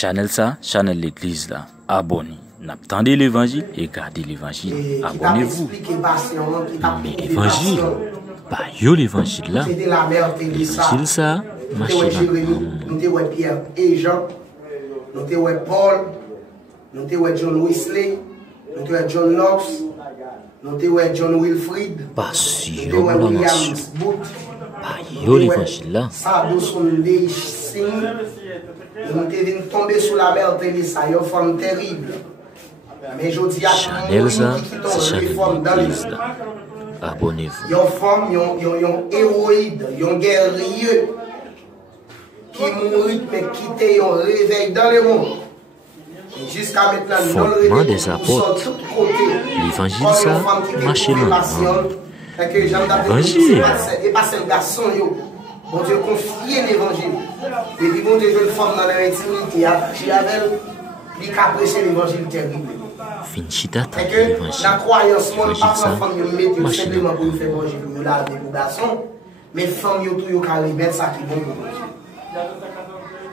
Chanel ça, Chanel l'église là, abonnez. N'attendez l'évangile et gardez l'évangile. Abonnez-vous. Mais l'évangile, bah yo l'évangile là. L'évangile ça, machin là. Nous avons Pierre et Jean, nous avons Paul, nous avons John Wesley, nous avons John Knox, nous avons John Wilfrid, nous avons William Booth, bah yo l'évangile là. Nous devons tomber sous la mer Télissa, une femme terrible. Mais je dis à Chanel ça, c'est Chanel l'église là. Abonnez-vous. Une femme, une héroïde, une guerrier qui mourit mais qui te réveille dans le monde. Jusqu'à maintenant, fondement des apôtres. L'évangile ça, marchez là. L'évangile. Et pas ce garçon, bon Dieu confie l'évangile. Et puis bon Dieu, je le forme dans l'intimité. Qui avait lui qui apprécie l'évangile terrible. Finchita la croyance, moi, pas femme qui met simplement pour faire manger pour laver pour garçon, mais femme qui tout remettre ça qui bon pour manger.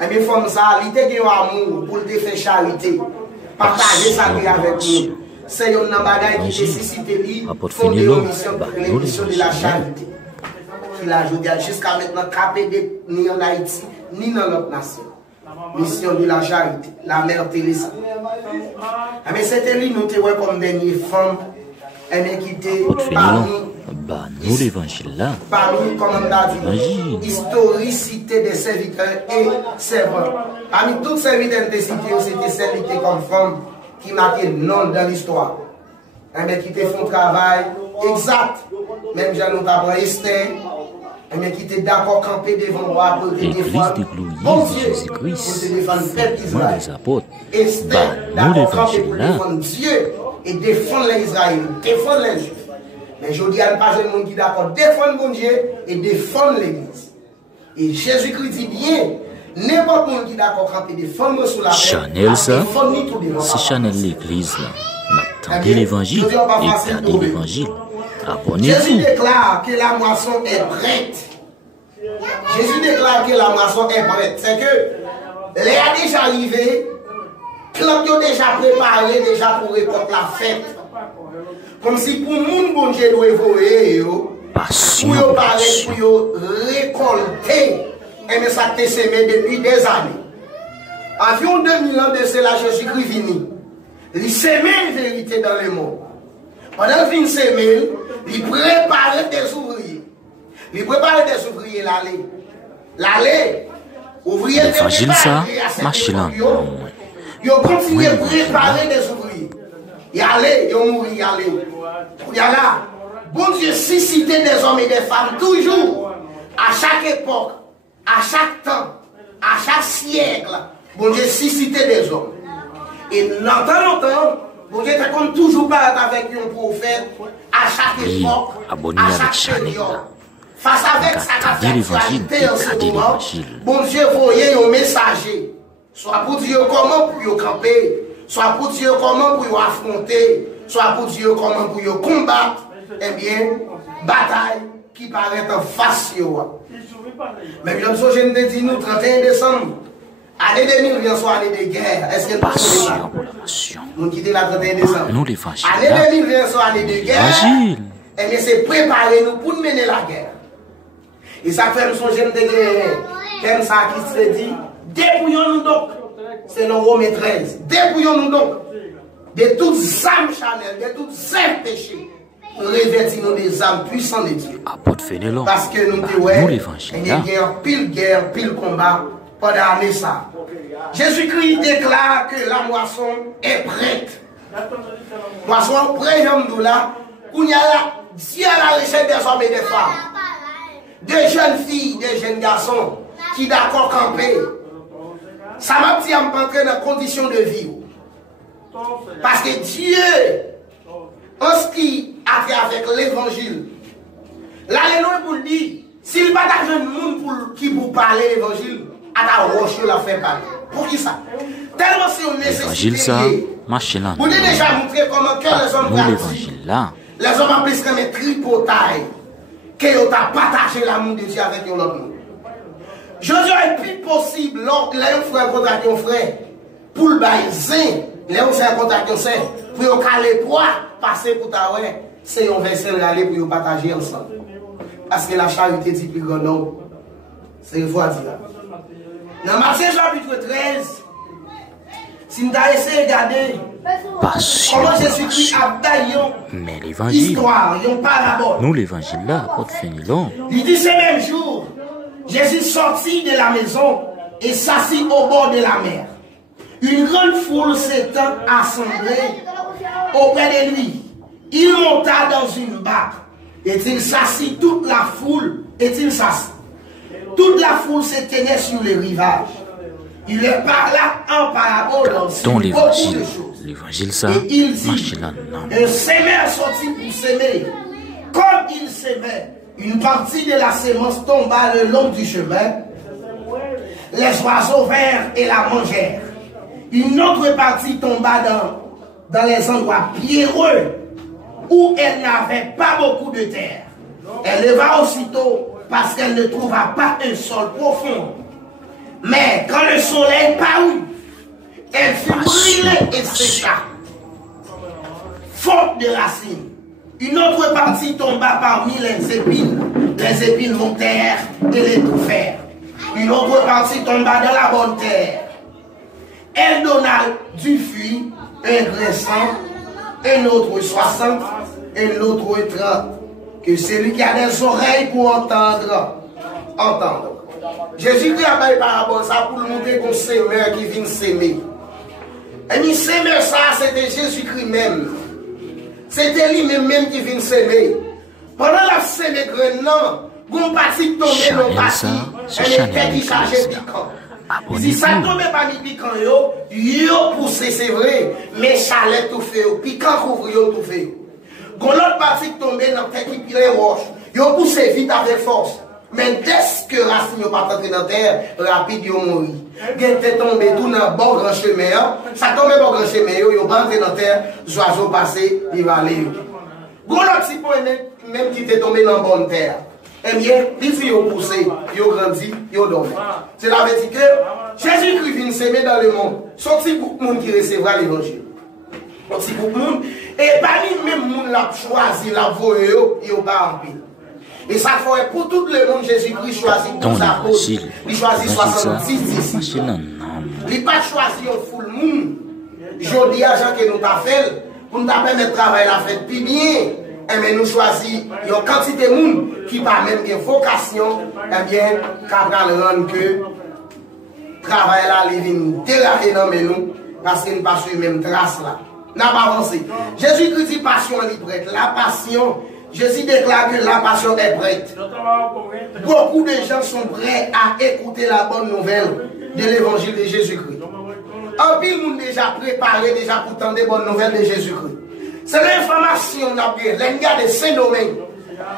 Et bien, femme ça, l'idée qui a amour pour te faire charité, partager ça avec nous. C'est une bagaille qui nécessite lui fonder une mission de la charité. Qu'il a ajouté jusqu'à maintenant capé ni en Haïti, ni dans notre nation. Mission de la charité, la mère Teresa. Mais c'était lui, nous avons comme dernière femme, elle qui était parmi nous l'évangile là. Parmi, comme on a dit, historicité des serviteurs et servants. Parmi toutes ces serviteurs de cité, c'était celle qui était comme femme qui marquait non dans l'histoire. Mais qui te font travail exact. Même j'ai notamment Esther. Mais qui était d'accord camper devant moi pour te défendre. Bon Dieu, Jésus-Christ, les apôtres. Esther, d'accord camper pour défendre Dieu et défendre les Israéliens, défendre les Juifs. Mais je dis à ne pas un monde qui est d'accord défendre mon Dieu et défendre l'Église. Et Jésus-Christ dit bien, n'importe monde qui est d'accord camper défendre sous la terre. Chanel ça, c'est Chanel l'église là. N'attendez l'évangile et gardez l'évangile. Jésus déclare que la moisson est prête. Jésus déclare que la moisson est prête. C'est que l'air est déjà arrivé, quand ils ont déjà préparé déjà pour récolter la fête. Comme si pour le bon Dieu doit évoluer, pour parler, pour récolter, et mais ça t'est semé depuis des années. Environ 2000 ans de cela, Jésus-Christ vini. Il semé une vérité dans le monde. Pendant qu'il semé, il préparait des ouvriers. Il préparait des ouvriers l'aller. L'aller, ouvrier l'évangile ça, machin. Ils ont continué à préparer des ouvriers. Ils allaient, ils ont mouru, ils allaient. Il y a là, bon Dieu, susciter des hommes et des femmes, toujours, à chaque époque, à chaque temps, à chaque siècle, bon Dieu, susciter des hommes. Et longtemps, bon Dieu, c'est comme toujours parler avec un prophète, à chaque époque, à chaque période. Face avec sa actualité en ce moment, bon Dieu, voyez un messager, soit pour dire comment pour camper, soit pour dire comment pour affronter, soit pour dire comment pour combattre, eh bien, bataille qui paraît en face. Mais bien sûr, je ne dis nous, 31 décembre, année 2000 vient soit année de guerre. Est-ce que passion, nous quittons la 31 décembre. Nous les fâchons. Année 2000 vient soit année de guerre. Eh bien, c'est préparer nous pour mener la guerre. Et ça fait nous songer de guerre. Comme ça qui se dit, dépouillons-nous donc. C'est le Romains 13. Dépouillons-nous donc de toutes âmes charnelles, de toutes âmes péchés. Revêtons-nous des âmes puissantes de Dieu. Parce que nous disons, guerre, pile combat pendant l'année ça. Jésus-Christ déclare que la moisson est prête. Moisson prête, nous là, où il y a là, Dieu à la recherche des hommes et des femmes, des jeunes filles, des jeunes garçons qui d'accord camper. Ça m'a dit à me rentrer dans conditions de vie. Parce que Dieu, en ce qui a fait avec l'évangile, là, les noms pour dire, s'il n'y a pas d'argent de monde qui vous parle l'évangile, à la roche, la fait parler. Pour qui ça? Tellement si on nécessite. ça, machin. Vous avez déjà montré comment les hommes l'évangile là. Les hommes ont plus comme un tripotail, qu'ils ont partagé l'amour de Dieu avec l'autre monde. Je dirais plus possible, l'un frère contre un frère, pour le baiser, là où c'est un contact, pour caler poids, passer pour ta ouais, c'est un verset aller pour partager ensemble. Parce que la charité dit plus grand nom. C'est une fois dit là. Dans Matthieu chapitre 13, si nous avons essayé de regarder comment Jésus-Christ a taillé mais l'évangile, histoire, une parabole. nous l'évangile là, on finit long. Il dit ce même jour, Jésus sortit de la maison et s'assit au bord de la mer. Une grande foule s'étant assemblée auprès de lui. Il monta dans une barque et il s'assit, toute la foule, et il s'assit. Toute la foule se tenait sur le rivage. Il leur parla en parabole Dans sur beaucoup de choses. l'évangile ça, Et il dit, marche là, non. un semeur sortit pour s'aimer. Comme il s'aimait, une partie de la sémence tomba le long du chemin. Les oiseaux vinrent et la mangèrent. Une autre partie tomba dans les endroits pierreux où elle n'avait pas beaucoup de terre. Elle leva aussitôt parce qu'elle ne trouva pas un sol profond. Mais quand le soleil parut, elle fut brûlée et sécha, faute de racines. Une autre partie tomba parmi les épines. Les épines montèrent et les touffèrent. Une autre partie tomba dans la bonne terre. Elle donna du fruit, un grain 100, un autre 60, un autre 30. Que celui qui a des oreilles pour entendre, entendre. Jésus-Christ a parlé parabole ça pour montrer qu'on semeur qui vient s'aimer. Et bien, semeur ça, c'était Jésus-Christ même. C'était lui-même qui vient s'aimer. Pendant la semaine de grain, non, on partit tomber dans le parti, elle était qui chargeait piquant. Si ça tombe pas mi piquant, yo poussé, c'est vrai, mais chalet tout fait, piquant couvre yo tout fait. Quand l'autre partie tombe dans terre qui pile roche, yo poussé vite avec force. Mais dès que racine yo pas entré dans terre, rapide yo mourir. Gen te tombé tout dans bon grand chemin, ça tombe bon grand chemin yo pas entré dans terre, oiseau passé, il va aller. Quand l'autre si point même qui te tombé dans bonne terre. Eh bien, ils ont poussé, ils ont grandi, ils ont dormi. Cela veut dire que Jésus-Christ vient s'aimer dans le monde. Sauf si beaucoup de monde qui recevra l'évangile. Sauf si beaucoup de monde. Et parmi même monde l'a choisi, l'a voyé, il n'y a pas en pile. Et ça fait pour tout le monde, Jésus-Christ choisit pour sa cause. Il choisit 70 disciples. Il n'a pas choisi un full monde. Je dis à Jean que nous avons fait, pour nous permettre de travailler la fête plus bien. Et bien nous choisissons une quantité de monde qui n'a même bien vocation, et bien, qu'à rendre que le travail là, il vient déraper dans nous, parce qu'il ne passe pas sur la même trace là. N'a pas avancé. Jésus-Christ dit passion est prête. La passion, Jésus déclare que la passion est prête. Beaucoup de gens sont prêts à écouter la bonne nouvelle de l'évangile de Jésus-Christ. Un pile monde déjà préparé déjà pour tendre des bonnes nouvelles de Jésus-Christ. C'est l'information n'a bien, l'engagement de Saint-Domingue.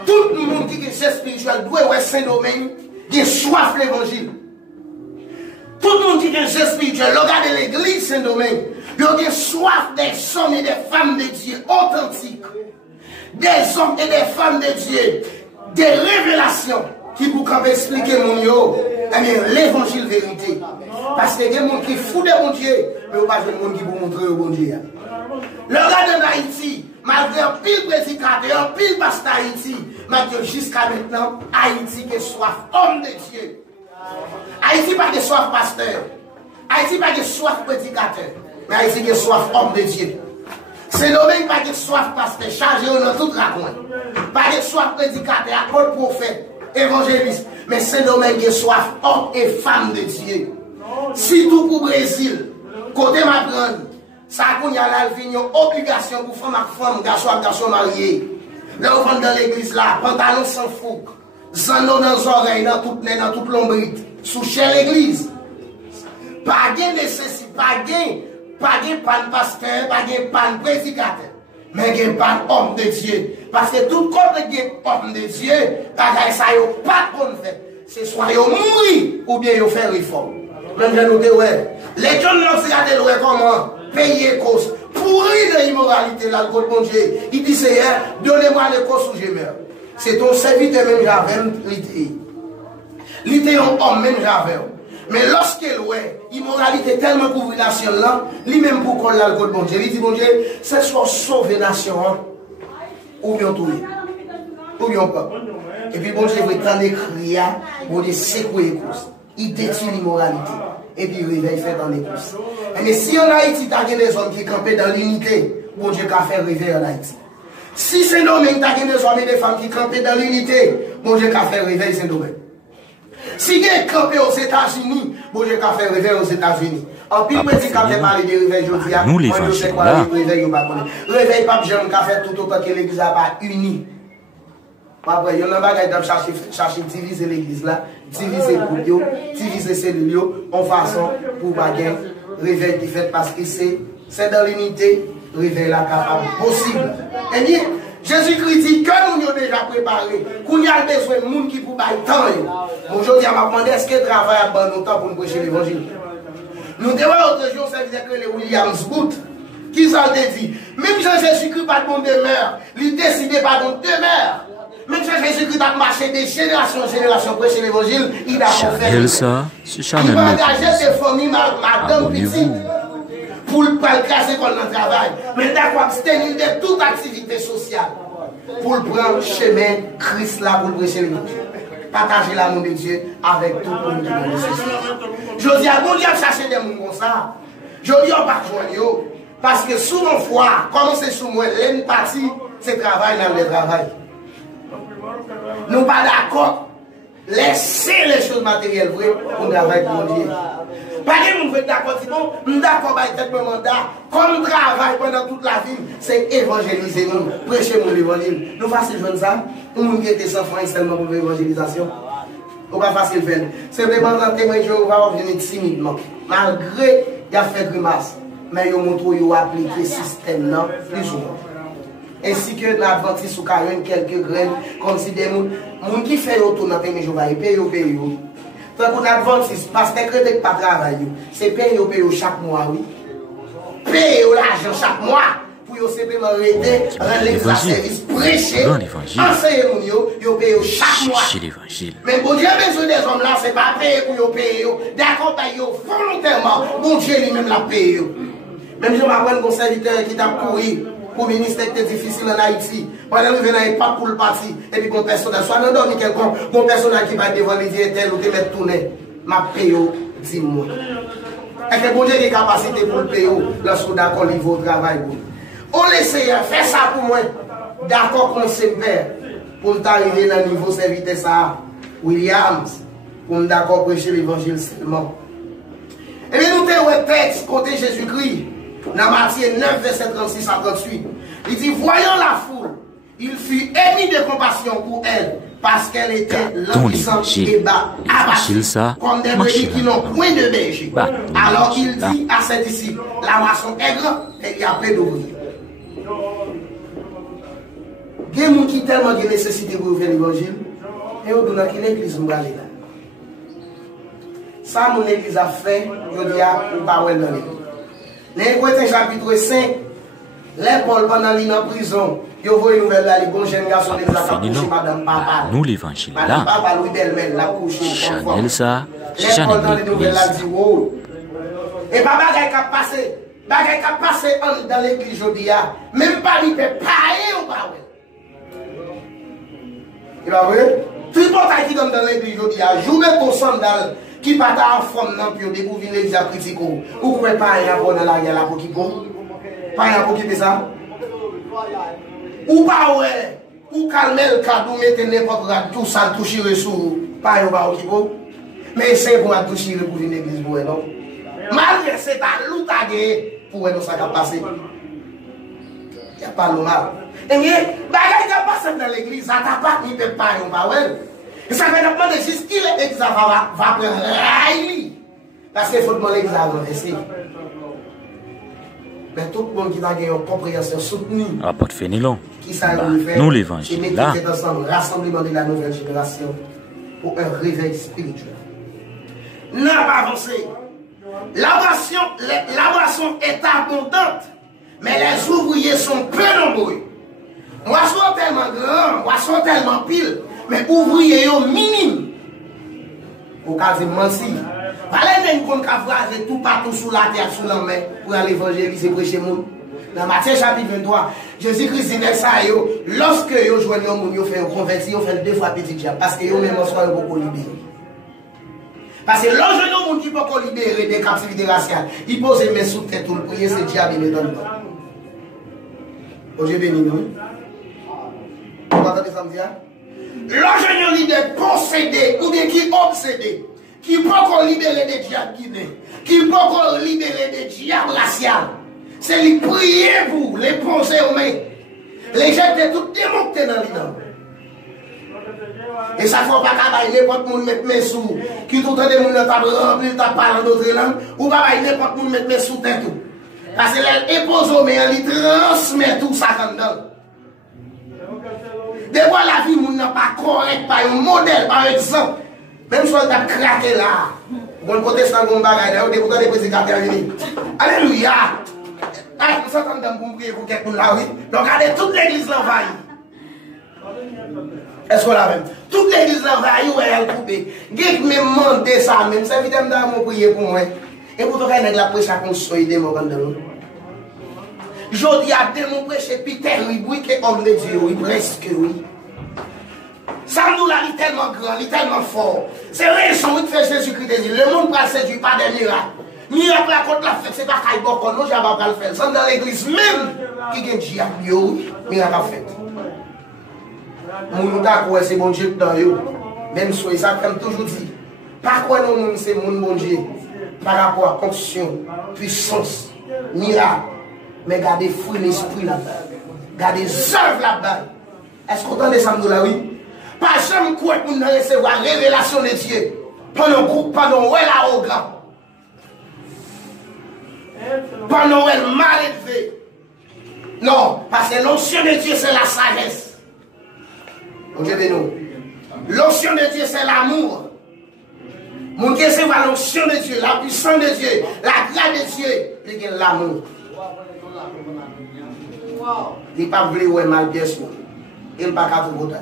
Tout le monde qui est spirituel doit avoir Saint-Domingue, qui soif l'évangile. Tout le monde qui est spirituel, le gars de l'église Saint-Domingue, il a soif des hommes et des femmes de Dieu authentiques. Des hommes et des femmes de Dieu, des révélations qui vous peuvent expliquer mon yo, eh bien l'évangile vérité. Parce que il y a des gens qui foutent de bon Dieu, mais il n'y a pas de gens qui vous montrer le bon Dieu. Le gars de Haïti, malgré un pile prédicateur, un pile pasteur Haïti, malgré jusqu'à maintenant, Haïti qui soif homme de Dieu. Haïti pas de soif pasteur. Haïti pas de soif prédicateur. Mais Haïti qui soif homme de Dieu. C'est domaine pas de soif pasteur, chargé dans tout raconte. Pas de soif prédicateur, apôtre prophète, évangéliste. Mais c'est domaine qui soif homme et femme de Dieu. Si tout pour Brésil, côté m'apprendre, ça qu'on y a là, il y a une obligation pour femme à femme, garçon à garçon marié. Là, on va dans l'église là, pantalon sans fougue, zano dans les oreilles, dans toute l'ombrite, sous chez l'église. Pas de nécessité, pas de pan pasteur, pas de pan prédicateur, mais de pan homme de Dieu. Parce que tout comme de homme de Dieu, ça n'a pas de bonne fait. C'est soit ils mourir ou bien ils font réforme. Même je nous dis, ouais, les gens n'ont pas regardé comment payer cause. Pourri de l'immoralité, l'alcool, mon Dieu. Il dit, Seigneur, donnez-moi les causes où je meurs. C'est ton serviteur même j'avais, l'ité un homme même j'avais. Mais lorsqu'elle ouais, immoralité tellement couvre la nation là, lui-même pour qu'on l'alcool bon Dieu, il dit bon Dieu, c'est soit sauver la nation ou bien tout. Ou bien pas. Et puis bon Dieu veut tant d'écrire, bon Dieu secouer les courses. Il détruit l'immoralité. Et puis il réveille fait dans les courses. Mais si en Haïti, tu as des hommes qui campent dans l'unité, bon Dieu qu'a fait réveil en Haïti. Si c'est nommé, tu as des hommes et des femmes qui campent dans l'unité, bon Dieu qu'a fait réveil, c'est nommé. Si vous avez campé aux États-Unis, bon Dieu qu'a fait réveil aux États-Unis. En plus, petit quand tu parles de réveil, je dis à nous l'évangile là. Réveil, pas jeune qu'a fait tout autant que l'église n'a pas uni. Après, il y a un bagage de chercher diviser l'église là, diviser le groupe, diviser cellules, en façon pour baguer réveil qui fait parce que c'est dans l'unité, réveil là capable possible. Et bien, Jésus-Christ dit que nous avons déjà préparé, qu'on y a besoin de monde qui pour bailler temps. Aujourd'hui, on m'a demandé est-ce que le travail a bon temps pour nous prêcher l'évangile. Nous devons autre jour, ça veut dire que les Williams Booth, qui s'en dit, même Jésus-Christ pas de bon demeure, il décide pas de demeure. Même Jésus-Christ a marché des générations en génération prêcher l'évangile, il a fait ça. Il va engager des familles, madame petite, pour ne pas le casser dans le travail. Mais d'accord, abstenir de toute activité sociale. Pour prendre chemin Christ là pour prêcher l'évangile. Partager l'amour de Dieu avec tout le monde qui est nécessaire. Je dis à bon Dieu chercher des gens comme ça. Je dis on pas joindre parce que sous mon foi, comment c'est sous moi, l'une partie, c'est travail dans le travail. Nous pas d'accord. Laissez les choses matérielles vraies pour travailler pour Dieu. Pas que nous sommes d'accord, c'est bon, nous d'accord avec mon mandat, comme travail pendant toute la vie, c'est évangéliser nous, prêcher mon évangile. Nous faisons jeune ça, nous qui était sans francs seulement pour l'évangélisation. On va facile faire. Simplement, dans le témoin, je vais venir timidement. Malgré qu'il a fait grimace, mais il montre qu'il a appliqué le système là plus souvent. Ainsi que l'adventiste ou carrément quelques graines, comme si des gens qui font autour de notre mais je vais payer. Donc, pour l'adventiste, parce que les ne pas travailler, c'est payer chaque mois, oui. Payer l'argent chaque mois pour simplement aider, rendre l'église service, prêcher, enseigner, vous payer chaque mois. Mais bon Dieu, besoin des hommes là, c'est pas payer pour payer, d'accord, volontairement, bon Dieu lui-même l'a payé. Même je m'apprends qu'un serviteur qui t'a couru. Pour le ministère qui était difficile en Haïti, pendant que nous venons pas pour le parti, et puis, bon personnage, soit nous donne quelqu'un, bon personnage qui va devant les directeurs ou te mettre tourner, m'a payé 10 mois. Et que bon Dieu a capacité pour le payer, lorsqu'on d'accord niveau travail. On laisse faire ça pour moi, d'accord qu'on se perd, pour t'arriver dans le niveau serviteur ça, Williams, pour nous d'accord prêcher l'évangile seulement. Et bien, nous avons un texte côté Jésus-Christ. Dans Matthieu 9, verset 36 à 38, il dit, voyant la foule, il fut ému de compassion pour elle, parce qu'elle était languissante et abattue, comme des brebis qui n'ont point de berger. Alors il dit à ses disciples, la moisson est grande et il y a peu d'ouvriers. Il y a des gens qui ont tellement de nécessité pour ouvrir l'évangile, et on donne qui l'église nous va aller là. Ça, mon église a fait, je dis à vous parler dans l'église. Les Corinthiens chapitre 5, les Paul pendant l'île en prison, ils voient une nouvelle là, les bons jeunes garçons qui ont couché Madame Papa. Nous l'évangile là. Madame Papa, Louis Belmel, l'a couché. Chanel ça, les Paul dans les nouvelles là, dit wow. Et pas bagaille qui a passé dans l'église aujourd'hui, même pas lui peut payer ou pas. Il va voir, tout le monde qui donne dans l'église aujourd'hui, jouer ton sandal. Qui pas en forme non plus découvrir les critiques ou pouvez pas aller dans la guerre pour qui go pas aller pour qui ça ou pas ouais ou calmer le cadeau mettre n'importe tout ça toucher sous pas aller pour qui go mais c'est pour toucher pour venir l'église pour non malgré c'est à l'outage pour nous ça va passer il y a pas le mal et bien bagaille qui passe dans l'église ça t'a pas ni peut pas on pas ouais. Et ça fait demander juste qui l'église va prendre rail. Parce qu'il faut demander l'église à renverser. Mais tout le monde qui a gagné une compréhension soutenue. Rapport Fénelon. Qui ça fait? Nous l'évangile là. C'est ensemble, rassemblement de la nouvelle génération pour un réveil spirituel. N'a pas avancé. La boisson est abondante, mais les ouvriers sont peu nombreux. Moisson tellement grand, moisson tellement pile. Mais ouvrier yo minime. Au cas de mentir. Parlez d'un qu'on a phrasé tout partout sous la terre, sous la main, pour aller évangéliser, prêcher monde. Dans Matthieu chapitre 23, Jésus-Christ dit ça, lorsque vous jouez un monde, vous faites un converti, vous faites 2 fois petit diable, parce que vous même en soir, vous pouvez libérer. Parce que l'ange de monde qui peut libérer des captivités raciales, il pose les mains sous tête, tout le prier, c'est diable, il met dans le temps. Dieu béni nous. Vous entendez ça me dire? L'ange de possédé, ou bien qui obsédé, qui peut libérer des diables guidés, qui peut libérer des diables raciales. C'est lui prier pour les poser aux mains, les jeter tout démonter dans les dents. Et ça ne faut pas qu'à n'importe qui mette mes sous, qui tout le temps des gens qui rempli ta parole d'autres langues, ou pas n'importe qui mette mes sous tête tout. Parce que les pose aux mains, ils transmet tout ça dedans. Des fois la vie n'est pas correcte, pas un modèle, par exemple. Même si on a craqué là, on côté sans bon bagage, on découvre des présidents intervenir. Alléluia! Ah, nous sommes dans le prier pour quelqu'un là, oui. Donc, regardez, toute l'église l'envahit. Est-ce qu'on l'a même? Toute l'église l'envahit, où elle est coupée. Guide me demandé ça, même, ça veut dire que je prier pour moi. Et pour tout cas, la prêche à construire des mots comme nous. Je dis à des mots prêcher, Peter, oui, que homme de Dieu, oui, presque, oui. Ça nous l'a dit tellement grand, il tellement fort. C'est raison qui fait Jésus-Christ. Le monde va séduire par des miracles. Miracle à contre la fête, c'est pas qu'il y a beaucoup, non, j'avais pas le faire. C'est dans l'église même qui a un diable, miracle à fête. Moun ta quoi c'est bon Dieu dans yo. Même si ça comme toujours dit. Pas quoi non c'est mon bon Dieu par rapport à fonction, puissance, miracle. Mais gardez fruit l'esprit là-bas. Gardez œuvres là-bas. Est-ce qu'on entend ça là oui? Pas jamais quoi pour nous recevoir révélation de Dieu. Pendant groupe, pendant ouais là au grand. Pendant elle mal élevé. Non, parce que l'onction de Dieu c'est la sagesse. L'onction de Dieu c'est l'amour. Mon Dieu c'est l'onction de Dieu, la puissance de Dieu, la grâce de Dieu, c'est l'amour. Il n'est pas voulu ou mal bien sûr. Il n'est pas capable de voter.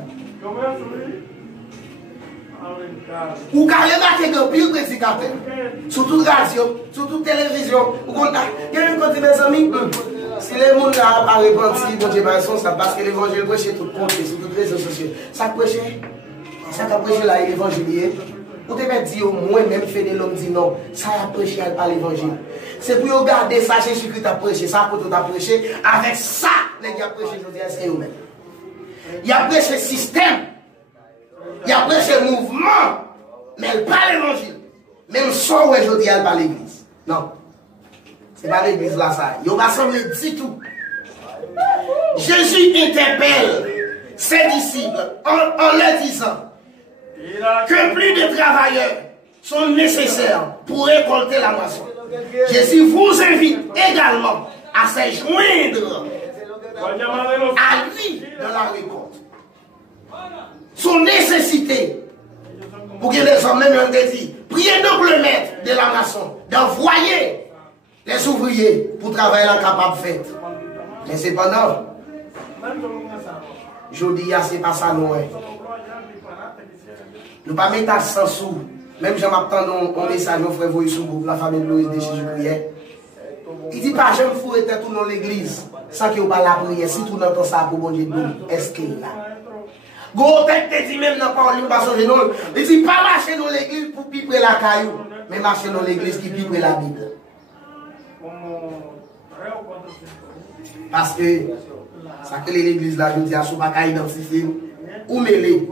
Ou carrément que de pire prédicateur. Sur toute radio, sur toute télévision. Ou contact. Il y a une côté mes amis. Si les gens n'ont pas repenti, bon Dieu, ça parce que l'évangile prêche tout compte sur toutes les réseaux sociaux. Ça prêche là, l'évangile. Vous devez dire au moins, même fait de l'homme dit non, ça a prêché par l'évangile. C'est pour garder ça, Jésus-Christ a prêché, ça pour tout a prêché. Avec ça, les gars prêché, je dis, c'est eux-mêmes. Il y a prêché système. Il y a prêché mouvement, mais pas l'évangile. Même sans où je dis elle par l'église. Non. C'est pas l'église là, ça. Il va sembler du tout. Jésus interpelle ses disciples en leur disant que plus de travailleurs sont nécessaires pour récolter la moisson. Jésus vous invite également à se joindre à lui dans la récolte. Son nécessité pour que les hommes même disent, priez donc le maître de la nation d'envoyer les ouvriers pour travailler la capable faite. Mais cependant, je dis, c'est pas ça non. Nous ne pas mettre à 100 sous. Même j'en m'attends un message, mon frère voyez sur la famille de Louis de Jésus-Christ. Il dit pas, je me fous être tout dans l'église sans qu'il n'y ait pas la prière. Si tout l'entend ça pour bon Dieu, est-ce qu'il est là? Go tête te dit même dans parole, il pas changer non. Il dit pas marcher dans l'église pour piper la caillou, mais marcher dans l'église qui pipe la Bible. Parce que ça que l'église là, je dis à sous pas qu'à identifier ou mêler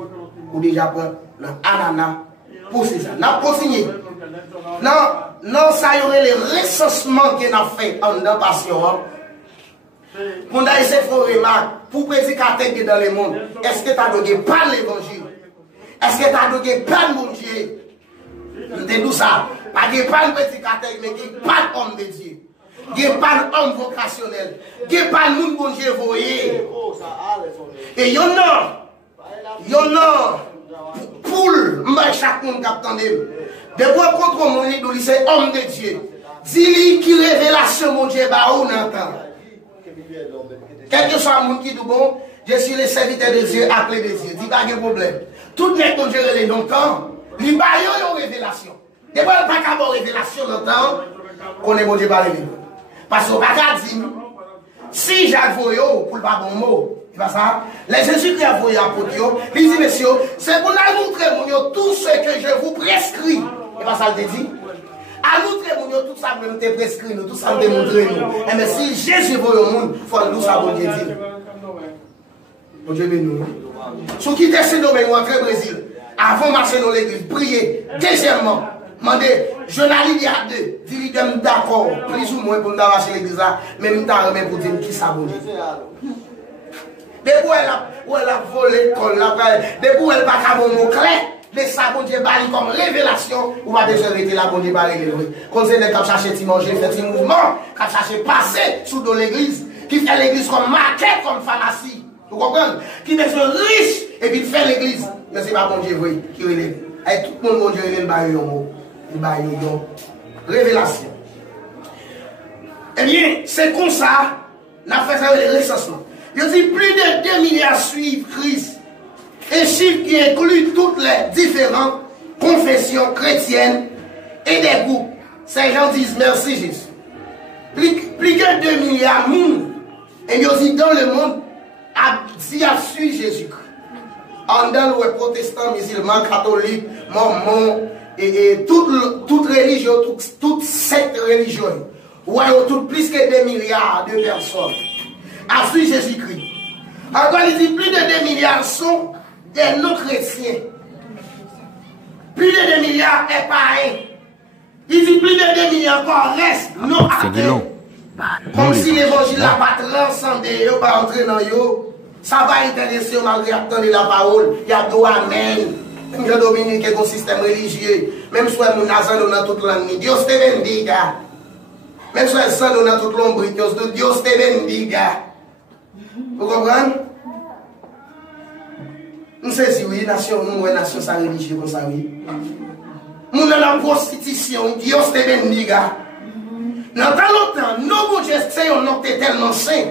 ou déjà prendre l'ananas pour ça. N'a pas signé. Non, ça y aurait les recensements qu'on a fait en dans passion. Pour nous essayer de faire remarque, pour prédicater dans le monde, est-ce que tu as donné pas l'évangile? Est-ce que tu as donné pas le mon Dieu? Je dis tout ça. Pas de pas le prédicateur, mais pas d'homme de Dieu. Il n'y a pas d'homme vocationnel. Il n'y a pas de monde bon Dieu voyé. Et il y en a, poule, chaque monde qui attend. De quoi contre mon idole, c'est homme de Dieu. Dis-lui qui révélation mon Dieu, bah on entend. Quel que soit le monde qui dit bon, je suis le serviteur de Dieu, appelé de Dieu. Dis pas de problème. Tout le monde gère les longtemps, il n'y a pas de révélation. Des fois, pas qu'à avoir révélation dans le temps, qu'on est bon Dieu par les parce qu'on va dire, si Jacques Voyo, pour le pas bon mot, c'est pas ça, les Jésus-Christ a voyé à Potio, il dit, messieurs, c'est pour nous montrer tout ce que je vous prescris. C'est pas ça le dit. À nous montrer tout ça, nous te prescrit, tout ça, nous montrer nous. Et mais si Jésus voit au monde, il faut nous ça, bon Dieu dit. Bon Dieu béni. Sous qui était ce domaine, ou entrer au Brésil, avant de marcher dans l'église, prier. Deuxièmement, demandez, journaliste à deux, dites-moi d'accord, plus ou moins pour nous arracher l'église là, même temps pour dire qui ça bon Dieu. Depuis où elle a volé l'école, depuis où elle n'a pas de mot clair, les sabons Dieu bali comme révélation, ou va déjà arrêter la bon Dieu bali. Quand c'est des qui cherchent à manger, fait un mouvement, qui cherchent à passer sous de l'église, qui fait l'église comme market, comme pharmacie. Vous comprenez? Qui est riche et puis fait l'église. Mais ce n'est pas bon Dieu qui relève. Et tout le monde, bon Dieu, il baille un mot. Il baille un révélation. Eh bien, c'est comme ça, on a fait ça avec les recensements. Il dit plus de 2 milliards suivent Christ. Un chiffre qui inclut toutes les différentes confessions chrétiennes et des groupes. Ces gens disent merci Jésus. Plus que 2 milliards de monde. Et il dit dans le monde, a suivi Jésus-Christ. En dans le protestant, musulman, catholique, mormon, et toute religion, toute secte religieuse. Ouais, tout plus que 2 milliards de personnes a suivi Jésus-Christ. Encore, il dit plus de 2 milliards sont des non-chrétiens. Plus de 2 milliards est pareil. Il dit plus de 2 milliards encore restent non athées. Comme si l'évangile n'a pas transcendé, pas entrer dans eux. Ça va intéresser malgré attendre la parole. Il y a deux amen. Même les Dominique est un système religieux. Même si nous avons dans toute langue. Dieu te bendiga. Même si nous avons dans toute l'ombre. Dieu te bendiga. Vous comprenez? Nous savons oui, nation, nous, nation, ça religieux comme ça, oui. Nous dans la prostitution, Dieu te bendiga. Dans longtemps, nos bon Dieu, c'est un nom tellement saint.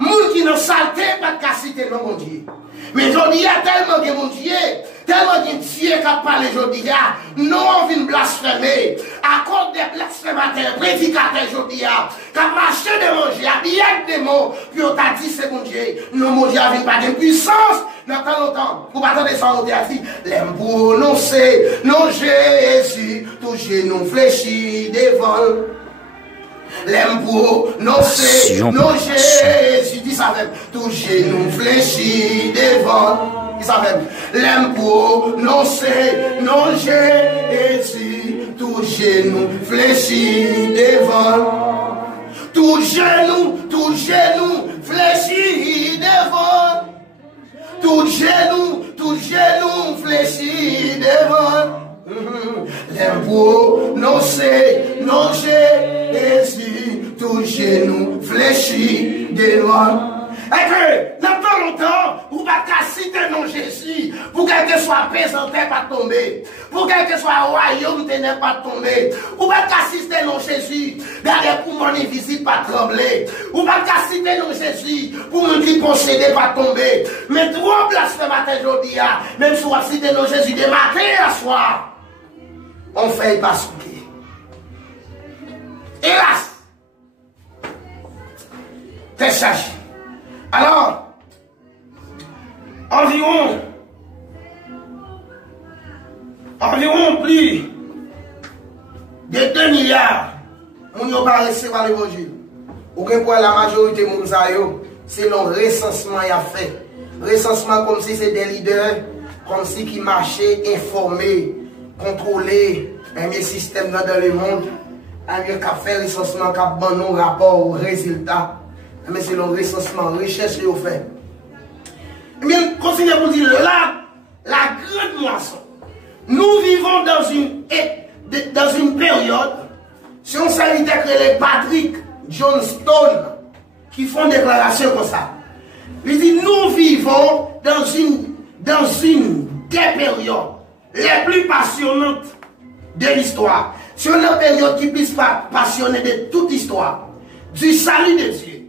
Moun qui n'a saleté, pas de citer non, mon Dieu. Mais aujourd'hui, il y a tellement de mon Dieu, tellement de Dieu qui a parlé aujourd'hui, non, on vient blasphémer. À cause des blasphémateurs, prédicateurs aujourd'hui, qui a marché de manger, à bien des mots, puis on t'a dit, c'est mon Dieu. Non, mon Dieu, il pas de puissance. Dans tant longtemps, vous attendez ça, on dit, l'aime pour annoncer, non, Jésus, tout genou fléchi devant. L'aime pour non c'est non Jésus dit ça même tout genou fléchi devant il ça même l'aime pour non c'est non Jésus tout genou fléchi devant tout genou fléchi devant tout genou fléchi devant l'impôt, non c'est, non Jésus, tout genou fléchi devant. Et que, dans pas longtemps, vous ne pouvez pas citer non Jésus, pour quel que soit pesant, pas tomber, pour quel que soit royaume, n'est pas tomber, vous ne pouvez pas citer non Jésus, derrière pour mon invisible, pas trembler, vous ne pouvez pas citer non Jésus, pour mon qui posséder, pas tomber, mais trois blasphémateurs aujourd'hui, même si vous citez non Jésus, de matin à soir. On fait pas souquer. Hélas, t'es chargé. Alors, environ plus de 2 milliards, on n'y a pas recevoir l'évangile. Ou bien pour la majorité de Mounsayo, c'est le recensement qu'il a fait. Recensement comme si c'est des leaders, comme si qui marchaient informés. Contrôler un système dans le monde, un mieux qu'à faire recensement, qu'à bon nos rapports aux résultats, mais c'est le recensement, recherche qu'on fait. Mais continuez pour dire là, la grande moisson. Nous vivons dans une période, si on s'invite que les Patrick Johnston qui font une déclaration comme ça, il dit nous vivons dans une des périodes les plus passionnantes de l'histoire. C'est une période qui puisse pas passionner de toute l'histoire. Du salut de Dieu.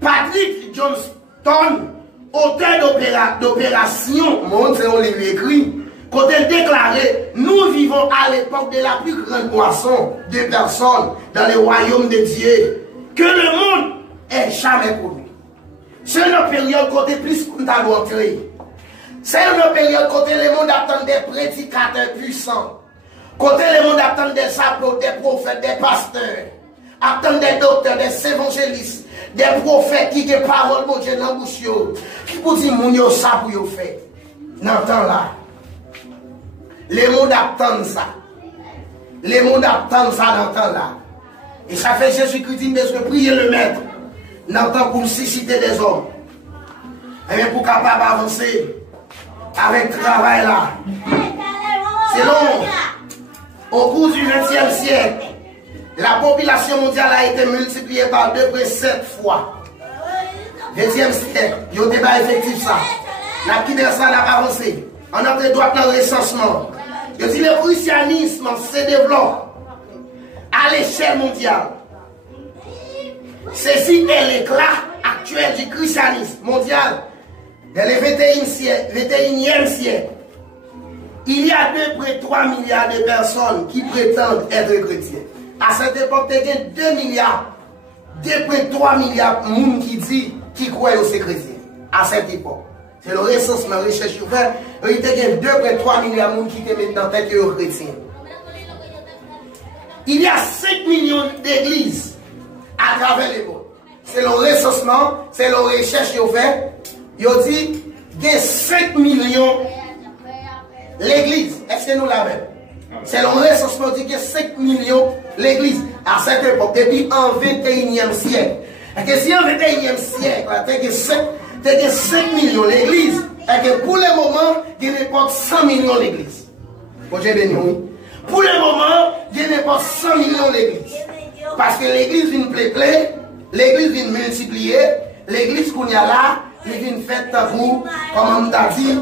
Patrick Johnston, auteur d'opération, on lui écrit, Quand elle déclarait, nous vivons à l'époque de la plus grande moisson de personnes dans le royaume de Dieu que le monde ait jamais connu. C'est une période côté plus qu'on t'a montré. C'est une période côté le monde attend des prédicateurs puissants. Côté le monde attend des apôtres, des prophètes, des pasteurs. Attend des docteurs, des évangélistes, des prophètes qui ont parole de Dieu dans la bouche. Qui pour dire mon yo ça pour yo faire. Dans le temps là. Le monde attend ça. Le monde attend ça dans le temps là. Et ça fait Jésus-Christ dit, mais je prier le maître. Dans le temps pour susciter des hommes. Et bien pour capable avancer avec le travail là. C'est long. Au cours du XXe siècle, la population mondiale a été multipliée par 2,7 fois. 20e siècle, il y a débat effectif ça. La qui ça n'a pas avancé. On a pris droit dans le recensement. Je dis le christianisme se développe à l'échelle mondiale. Ceci est l'éclat actuel du christianisme mondial dans le 21e siècle. Il y a 2,3 milliards de personnes qui prétendent être chrétiens. À cette époque, il y a 2 milliards, 2,3 milliards de monde qui dit qui croient aux chrétiens. À cette époque. C'est le recensement, la recherche ouverte. Il y a 2,3 milliards de monde qui étaient maintenant tête aux chrétiens. Il y a 5 millions d'églises à travers le monde. C'est le recensement, c'est la recherche ouverte. Il dit qu'il y a 5 millions l'église. Est-ce que nous l'avons? C'est le recensement qui dit qu'il y a 5 millions l'église. À cette époque, depuis en 21e siècle. Et que si en 21e siècle, il y a 5 millions l'église. Et que pour le moment, il y a n'importe 100 millions l'église. Pour le moment, il y a n'importe 100 millions l'église. Parce que l'église vient plaire, l'église vient multiplier, l'église qu'on y a là, il vient faire pour, comme on t'a dit,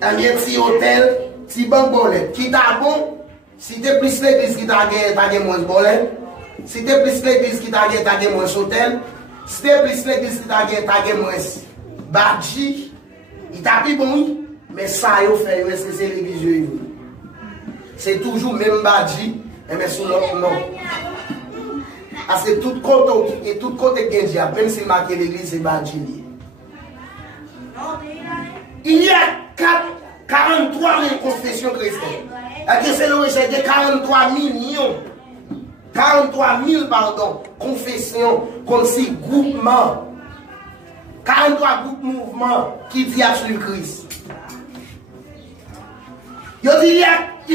un petit hôtel, petit banque bolet. Qui t'a bon, si t'es plus l'église qui t'a gagné moins de bolet, si t'es plus l'église qui t'a gagné moins d'hôtel, si t'es plus l'église qui t'a gagné moins badji, il t'a pris bon, mais ça y fait, c'est l'église. C'est toujours même badji, mais sous l'autre nom. Parce que tout côté et tout côté Gendia, même si marqué l'église, c'est badji. Il y a 43 000 confessions chrétiennes. C'est le rejet de 43 millions. 43 000, pardon, confessions comme si groupements. 43 groupes mouvements qui disent absolu Christ. Il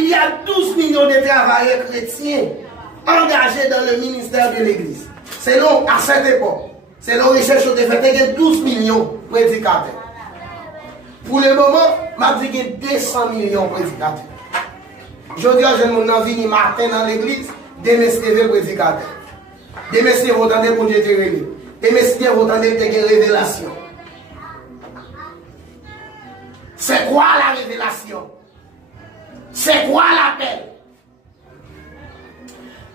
y a 12 millions de travailleurs chrétiens engagés dans le ministère de l'Église. C'est long à cette époque. C'est la recherche de fait, il y a 12 millions de prédicateurs. Pour le moment, je dis qu'il y a 200 millions de prédicateurs. Je dis à jeune monde venu matin dans l'église, des messieurs prédicateurs. Des messieurs vont entendre pour Dieu te révéler. Des messieurs vont entendre des révélations. C'est quoi la révélation? C'est quoi l'appel?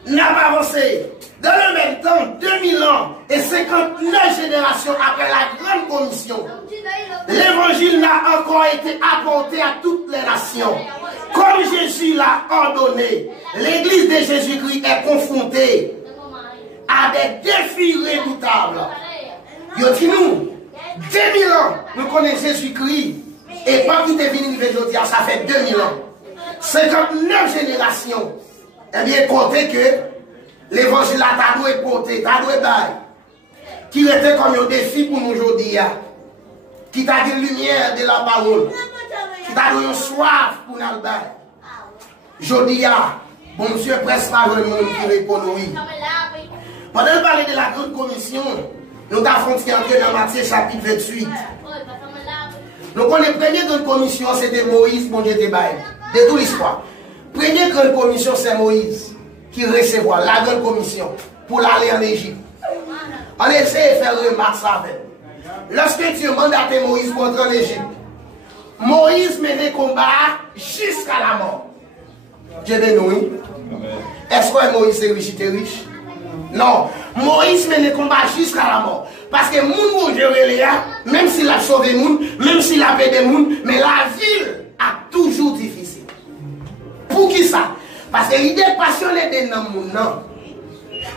N'a pas avancé. Dans le même temps, 2000 ans et 59 générations après la grande commission, l'évangile n'a encore été apporté à toutes les nations. Comme Jésus l'a ordonné, l'église de Jésus-Christ est confrontée à des défis redoutables. Yo dit nous, 2000 ans, nous connaissons Jésus-Christ. Et quand il est venu aujourd'hui, ça fait 2000 ans. 59 générations. Eh bien, comptez que l'évangile a dû porter, a dû bailler. Qui était comme un défi pour nous aujourd'hui. Qui t'a dit lumière de la parole. Qui t'a donné une soif pour nous bailler. Aujourd'hui, bon Dieu, presque pas le monde qui répond oui. Pendant de parler de la grande commission, nous avons entrer dans Matthieu chapitre 28. Donc, la première grande commission, c'était Moïse, mon Dieu, de toute l'histoire. Première grande commission, c'est Moïse qui recevra la grande commission pour aller en Égypte. On essaie de faire remarque ça avec. Lorsque Dieu mandaté Moïse pour entrer en Égypte, Moïse menait combat jusqu'à la mort. Dieu béni. Est-ce que Moïse est riche, était riche? Non. Moïse menait combat jusqu'à la mort. Parce que moun même s'il a sauvé moun, même s'il a fait des moun, mais la ville a toujours difficile. Pour qui ça? Parce que l'idée passionnée des gens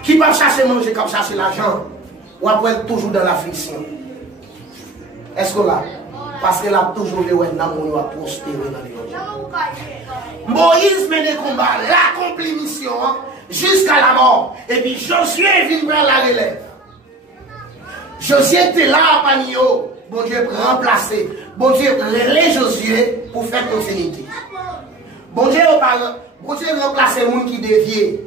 qui peuvent chercher manger comme chercher l'argent, ou après toujours dans l'affliction. Est-ce que là? Parce que là, toujours les gens va prospérer dans l'évangile. Moïse mène des combats, l'accomplit mission jusqu'à la mort. Et puis Josué vient prendre la relève. Josué était là à Panio. Bon Dieu remplacer. Bon Dieu relève Josué pour faire continuité. Bon Dieu remplacer les gens qui dévient.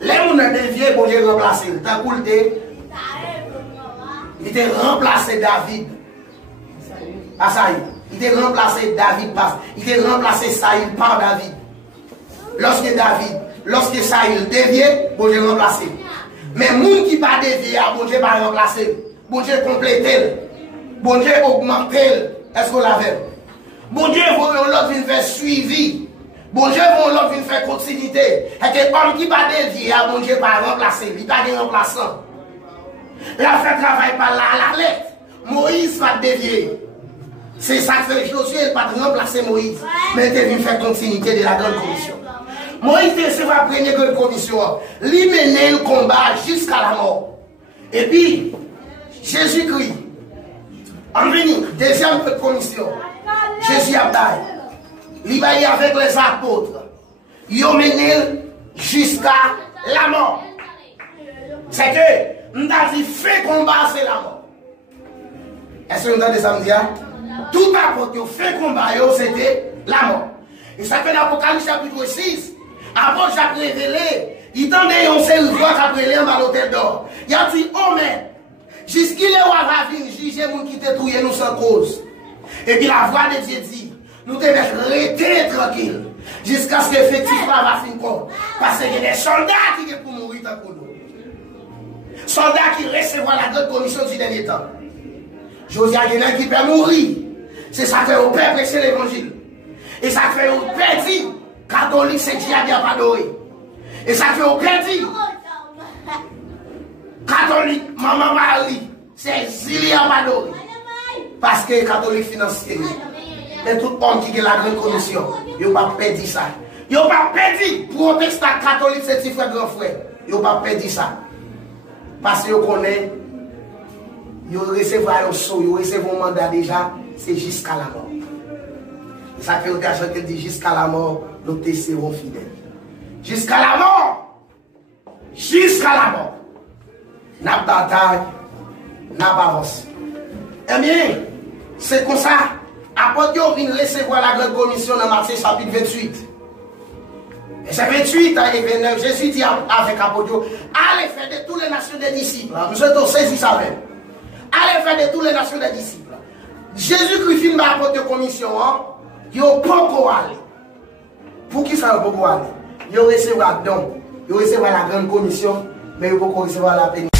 Les gens qui dévient, bon Dieu remplacer. T'as coulé. Il était remplacé David. Ah ça y est. Il était remplacé David par. Il était remplacé Saïl par David. Lorsque Saïl dévié, bon Dieu remplacé. Mais les gens qui pas dévié, bon Dieu pas remplacé. Bon Dieu complété. Bon Dieu augmenté. Est-ce que vous l'avez? Bon Dieu l'autre vient faire suivi. Bon Dieu l'autre vient faire continuité. Et que l'homme qui pas dévié, bon Dieu pas remplacé. Il pas de remplaçant. La fait travail par là à la lettre. Moïse va dévier. C'est ça que fait Josué, pas remplacer Moïse. Mais il est venu faire continuité de la grande commission. Moïse recevra la première grande commission. Il menait le combat jusqu'à la mort. Et puis, Jésus-Christ, en venant, deuxième commission, Jésus a baillé. Il va y avec les apôtres. Il a mené jusqu'à la mort. C'est que, nous avons dit, fait combat, c'est la mort. Est-ce que vous entendez ça me dire? Tout apôtre qui fait combat, c'était la mort. Et ça fait l'Apocalypse chapitre 6. Apôtre Jacques révélé, il tendait un seul voix après l'air dans l'hôtel d'or. Il a dit, oh mais, jusqu'il est va venir juger les gens qui te trouillent nous sans cause. Et puis la voix de Dieu dit, nous devons rester tranquilles jusqu'à ce que l'effectif va finir compte. Parce qu'il y a des soldats qui sont pour mourir pour nous. Soldats qui recevront la grande commission du dernier temps. Josia Guénin qui peut mourir. C'est ça que au père prêcher l'évangile. Et ça fait au père dit, catholique c'est qui a bien adoré. Et ça fait au père dit, catholique, maman Marie, c'est Zilia adoré. Parce que catholique financier. Et tout homme qui a la grande commission, il n'a pas perdu ça. Il n'a pas perdu. Pour un texte catholique, c'est petit frère, grand frère. Il n'a pas perdu ça. Parce que vous connaissez, vous recevez un saut, vous recevez un mandat déjà, c'est jusqu'à la mort. Ça fait aucun chose qui dit jusqu'à la mort, nous serons fidèles. Jusqu'à la mort. Jusqu'à la mort. N'a pas bataille, n'a pas avance. Eh bien, c'est comme ça. Après, vous venez recevoir la grande commission dans Matthieu chapitre 28. Et c'est 28 et 29. Jésus dit avec Apôtre, allez faire de toutes les nations des disciples. Nous sommes saisis ça même. Allez faire de toutes les nations des disciples. Jésus-Christ filme Apôtre de commission. Il n'y a pas pour aller. Pour qui ça n'a pas pour aller? Il recevra donc. Il recevra la grande commission, mais il ne peut pas recevoir la pénitence.